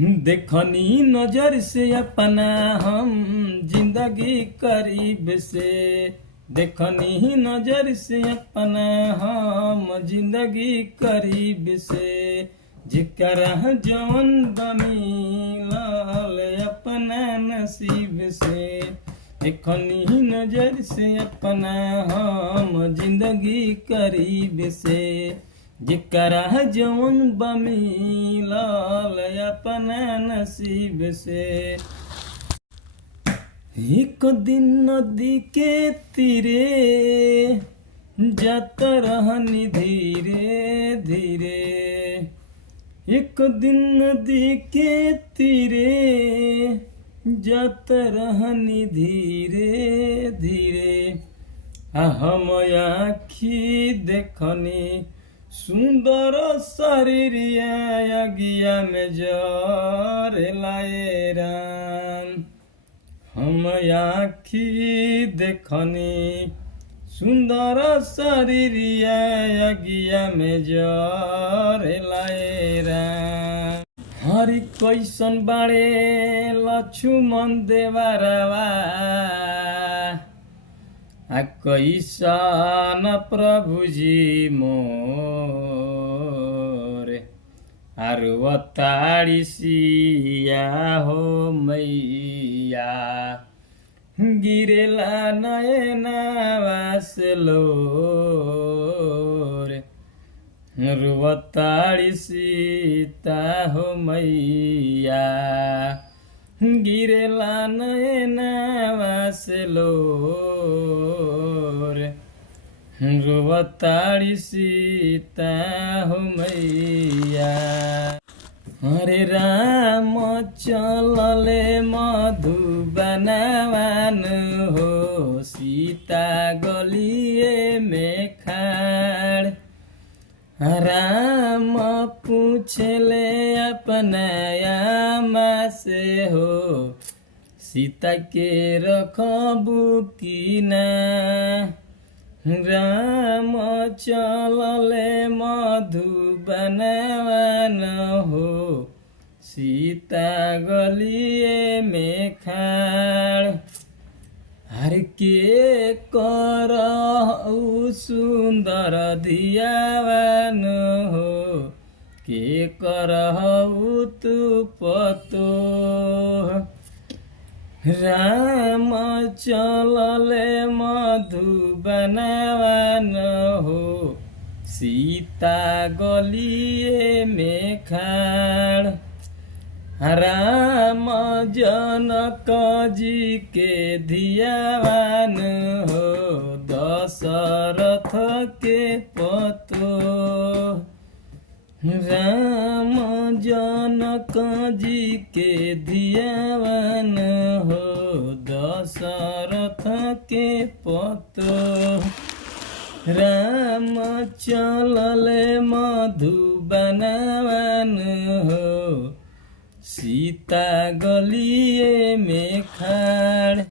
देखनी नजर से अपना हम जिंदगी करीब से। देखनी नजर से अपना हम जिंदगी करीब से। जिकरा जौन बमिलल अपना नसीब से। देखनी नजर से अपना हम जिंदगी करीब से। जिकरा जौन बमिलल अपना नसीब से। एक दिन नदी के तीरे जात रहनी धीरे धीरे। एक दिन नदी के तीरे जात रहनी धीरे धीरे। हम आखी देखनी सुंदर शरीर अगिया में जर लाएरान। हम आखी देखनी सुंदर शरीर अगिया में जर लाएरान। हरि कैसन बाड़े लक्ष्मण देवरवा कैसन प्रभु जी मोर। अरवतारी सिया हो मैया गिरेला नयनवा से लोर। अरवतारी सीता हो मैया गिरेला नयनवा से लोर। रुवतारी सीता हो मैया। हरे राम चलले मधुबनवन हो सीता गलिए में खाड़। राम पूछले अपना आमा से हो सीता के रखबू की ना। राम चलले मधुबनवन हो सीता गलिए में खाड़। हर के करहु सुंदर धियावन हो के करहु तू पतो। राम चलले मधुबनवन हो सीता गलिए में खाड़। राम जनक जी के धियावन हो दशरथ के पतो। राम जनक जी के धियावन हो दशरथ के पतो। राम चलले मधुबनवन हो सीता गलिए में खाड़।